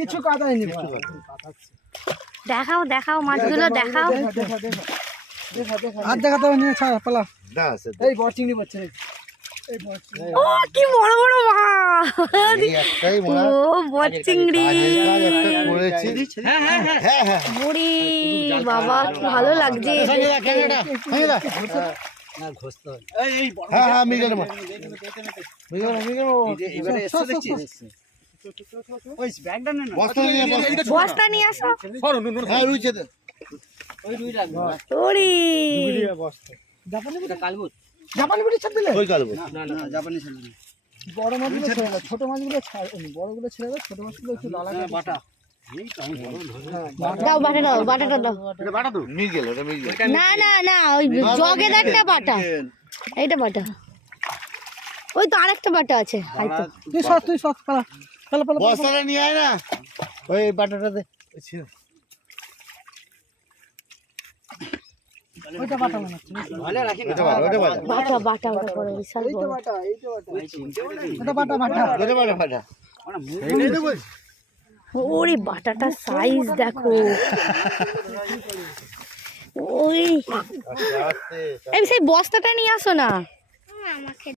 কিছু কাদায়নি। দেখাও দেখাও মাছগুলো দেখাও। আর দেখাতে হবে নিয়ে ছাড় পালা। এই বড় চিংড়ি পড়ছে। ও কি বড় বড় মাছ! ও বড় চিংড়ি। বুড়ি বাবা কি ভালো লাগছে। বস্তা নিয়ে আসো। ওরে জাপানি বুড়ি ছাড় দিলে? জাপানি ছাড় দিলে। বড় মাছগুলো ছেড়ে দাও, ছোট মাছগুলো ছাড়, বড়গুলো ছেড়ে দাও, ছোট মাছগুলো একটু লালা বাটা। দাও বাটা দাও, বাটাটা দাও। না না না ওই জগের একটা বাটা, এইটা বাটা। ওই তো আরেকটা বাটা আছে। তুই সব পালা পালা পালা। বস্তাটা নিয়ে আয় না, ওই বাটাটা দে। ওইটা বাটা মনে হচ্ছে। ভালো রাখি না। বাটা বাটা ওটা বড় বিশাল বড়। এটা বাটা বাটা। ওটা বাটা বাটা। ওরে বাটাটা সাইজ দেখো। ওই এই সেই বস্তাটা নিয়ে আসো না।